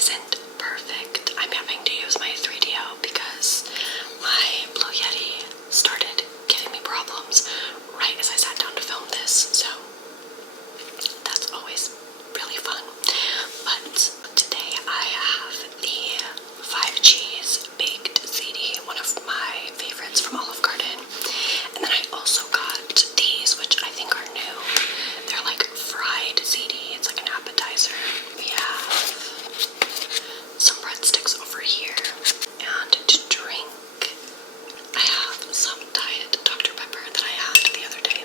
isn't perfect. I'm having to use my 3DO because my Blue Yeti started giving me problems right as I sat down to film this, so that's always really fun. But today I have the 5 cheese baked ziti, one of my favorites from Olive Garden. And then I also got these, which I think are new. They're like fried ziti. It's like an appetizer. We have some breadsticks over here. And to drink, I have some Diet Dr. Pepper that I had the other day.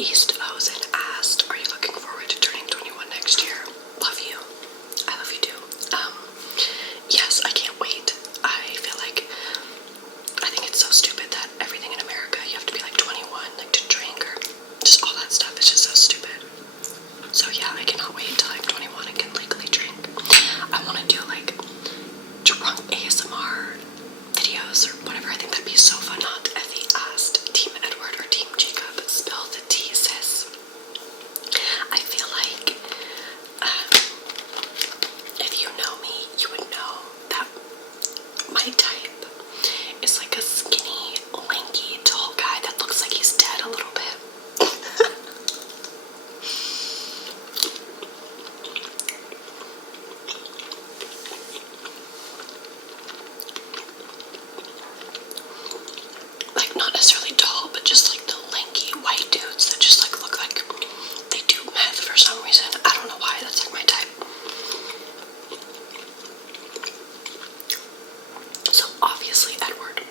East Ozen asked, are you looking forward to turning 21 next year? Love you. I love you too. Yes, I can't wait. I think it's so stupid that everything in America, you have to be like 21, like to drink or just all that stuff is just so stupid. So yeah, I cannot wait until I'm 21 and can legally drink. I want to do like drunk ASMR videos or whatever. I think that'd be so fun. Not Effie asked, Team Edward or Team Jacob? Spill the tea, sis. I feel like if you know me, you would know that my type is like a skinny, lanky, tall guy that looks like he's dead a little bit. Like, not necessarily tall, but just like the lanky white dudes that just like look like they do meth for some reason. I don't know why, that's like my type. So obviously Edward.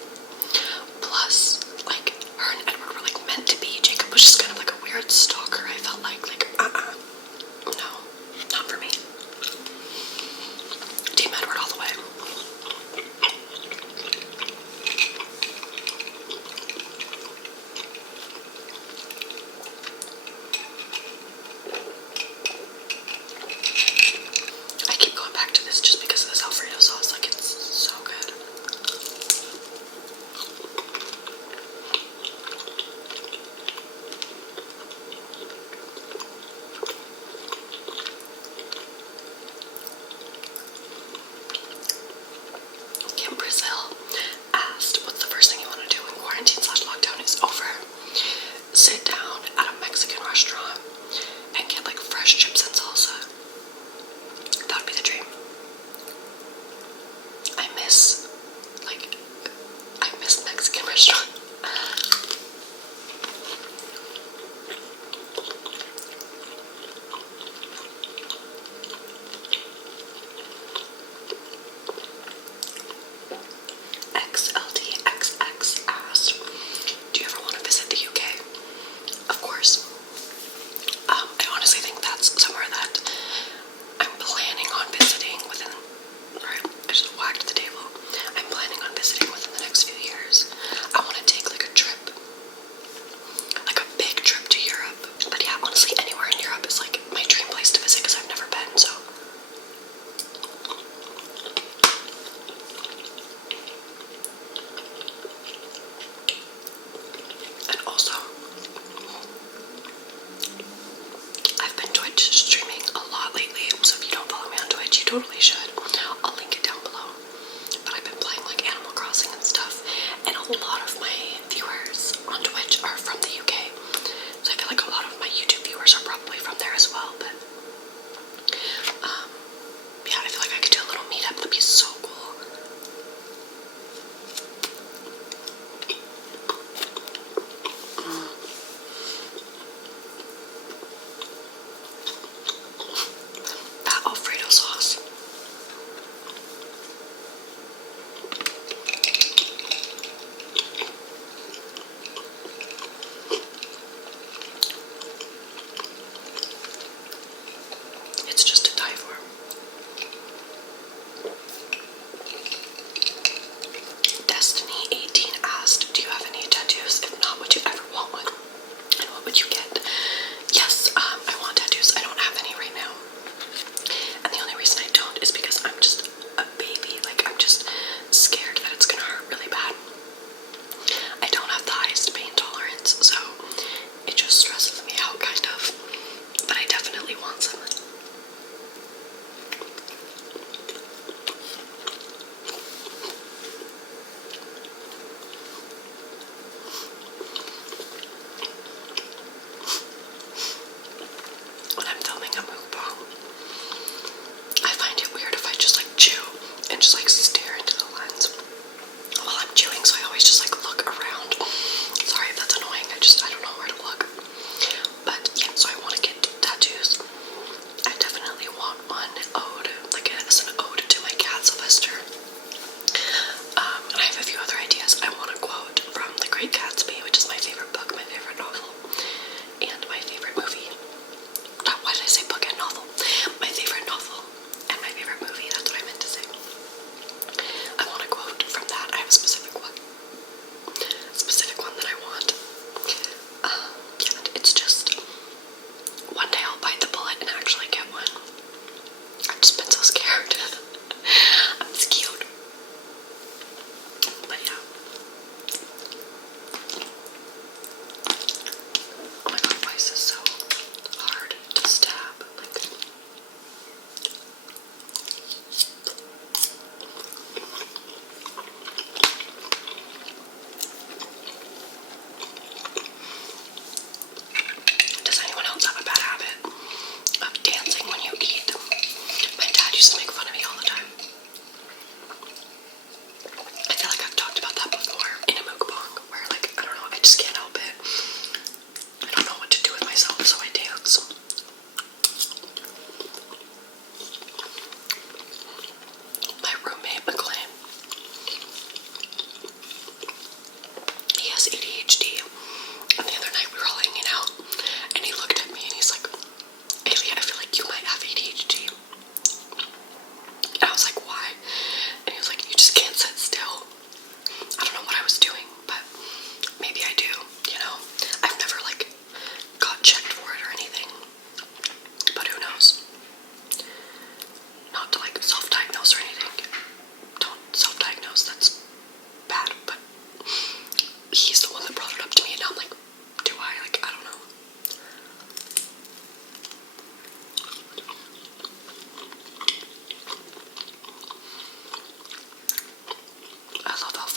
Plus, like, her and Edward were like meant to be. Jacob was just kind of like a weird stalker, I felt like no, not for me. Team Edward all the way. I keep going back to this just because of this Alfredo sauce, like it's so good. Kim Brazil asked, what's the first thing you want to do when quarantine/lockdown is over? Sit down at a Mexican restaurant and get like fresh chips and salsa. That would be the dream. I miss Mexican restaurant. XLDXX asked, do you ever want to visit the UK? Of course. I honestly think that's somewhere that I'm planning on visiting within, sorry, I just whacked the table. I'm planning on visiting within the next few years. I want to take like a trip, like a big trip to Europe. But yeah, honestly, anywhere in Europe is like my dream place to visit because I've never been, so. And also, I've been Twitch streaming a lot lately, so if you don't follow me on Twitch, you totally should. I'll link it down below. But I've been playing like Animal Crossing and stuff, and a lot of my viewers on Twitch are from the UK. So I feel like a lot of my YouTube viewers are probably from there as well, but yeah, I feel like I could do a little meetup. That'd be so cool. That Alfredo sauce.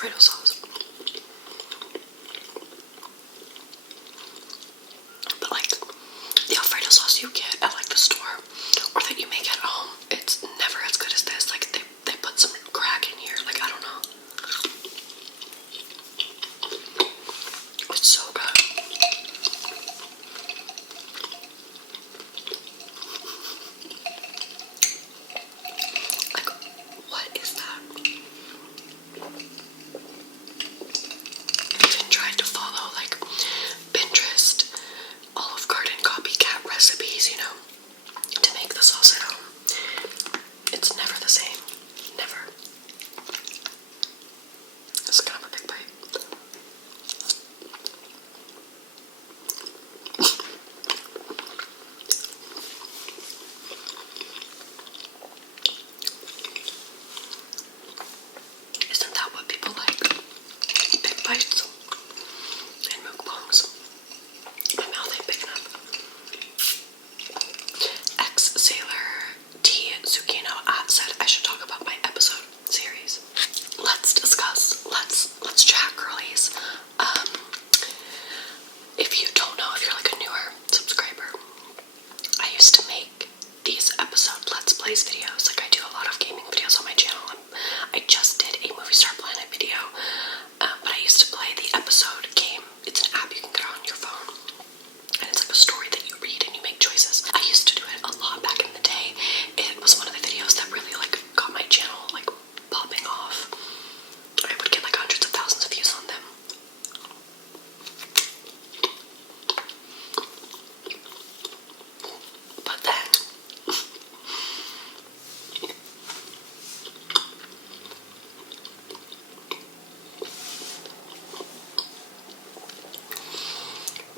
Alfredo sauce. But like the Alfredo sauce you get at like the store or that you make at home, it's never as good as this. Like they put some crack in here. Like I don't know. It's so good. Like, what is that? I've even tried to follow like Pinterest, Olive Garden copycat recipes, you know, to make the sauce at home. It's never the same. Never. It's kind of a big bite. Isn't that what people like? Big bites and mukbangs. My mouth ain't big enough. Ex-Sailor T. Zucchino said I should talk about my episode series. Let's discuss. Let's chat, girlies. If you don't know, if you're like a newer subscriber, I used to make these episode Let's Plays videos. Like I do a lot of gaming videos on my channel. I just did a Movie Star Planet video, but I used to play the episode game. It's an app you can get on your phone, and it's like a story that you read and you make choices. I used to do it a lot back in the day. It was one of the videos that really like got my channel like popping off. I would get like hundreds of thousands of views on them. But then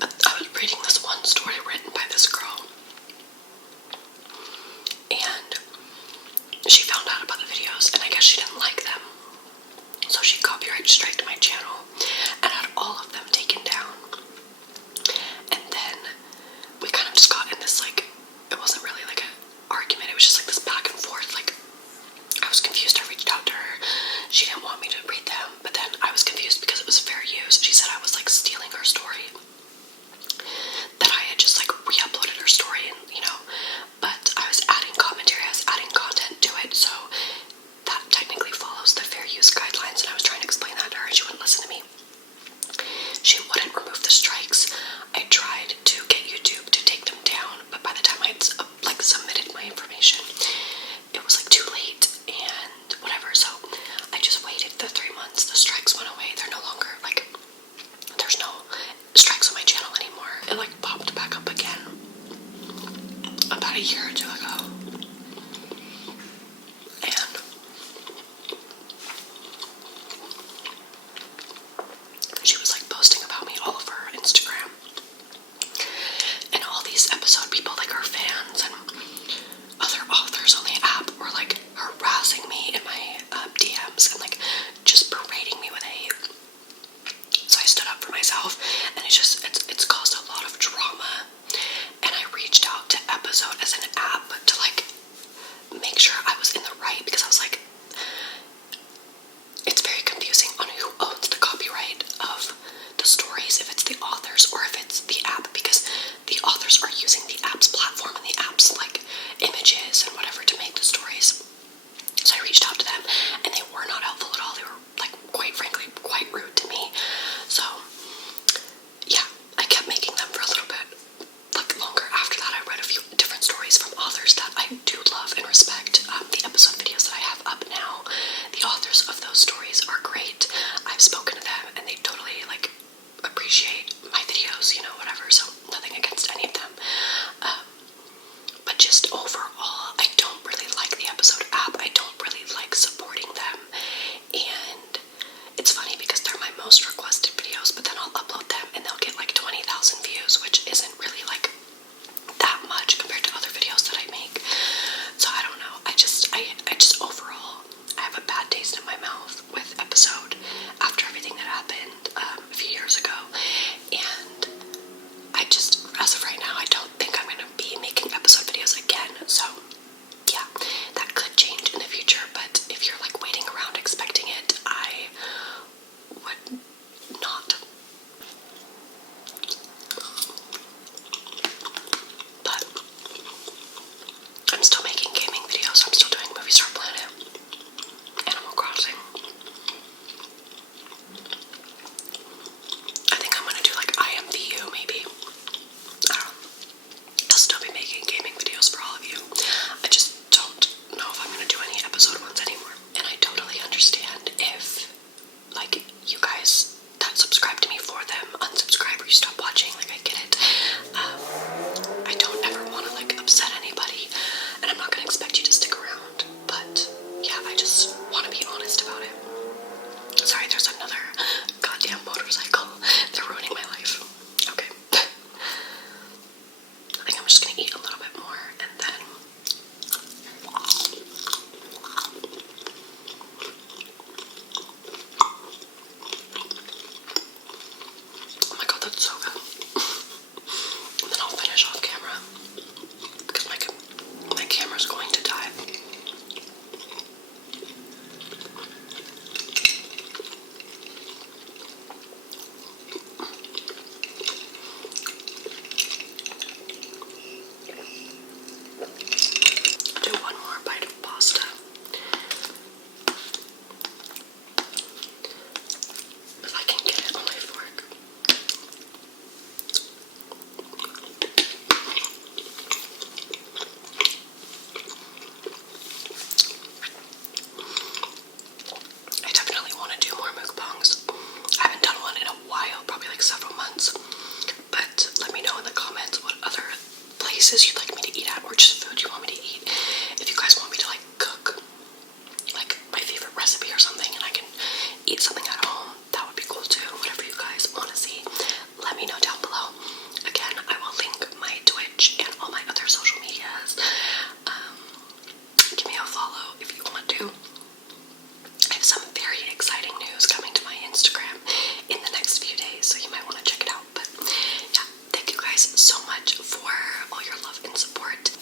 I was reading this one story written by this girl, and she found out about the videos, and I guess she didn't like them, so she copyright striked my channel and had all of them taken down. And then we kind of just got in this like, it wasn't really like an argument, it was just like this back and forth. Like I was confused. I reached out to her. She didn't want me to read them, but then I was confused because it was fair use. She said I was like stealing her story, that I had just like re-uploaded her story, and you know, but I was adding commentary, I was adding content to it, so that technically follows the fair use guidelines. And I was trying to explain that to her and she wouldn't listen to me. She wouldn't remove the strikes. I tried to get YouTube to take them down, but by the time I like submitted my information, it was like too late and whatever. So I just waited the 3 months. The strikes went away. They're no longer like, there's no strikes on my channel anymore. It like popped back up again about a year or two ago. And she was like posting about me all over her Instagram. And all these episode people, like her fans and other authors on the app, were like harassing me in my DMs and like just berating me with hate. So I stood up for myself, and it's caused a lot of drama. And I reached out to Episode as an app to like make sure I was in the right, because I was like, it's very confusing on who owns the copyright of the stories, if it's the authors or if it's the app, because the authors are using the app's platform and the app's like images and whatever to make the stories. So I reached out to them, and they were not helpful at all. They were like, quite frankly, quite rude to me. So there's another goddamn motorcycle. They're ruining my life. Okay. I think I'm just gonna eat a little bit more and then oh my god, that's so good. And then I'll finish off camera because my camera's going to die. I'll do one more bite of pasta. If I can get it on my fork. I definitely want to do more mukbangs. I haven't done one in a while, probably like several months. But let me know in the comments what other places you'd like me to eat at, or just food you want me to eat. If you guys want me to like cook like my favorite recipe or something and I can eat something at home, that would be cool too. Whatever you guys want to see, let me know down below. Again, I will link my Twitch and all my other social medias. Give me a follow if you want to. I have some very exciting news coming to my Instagram in the next few days, so you might want to check it out. But yeah, thank you guys so much for all your love and support.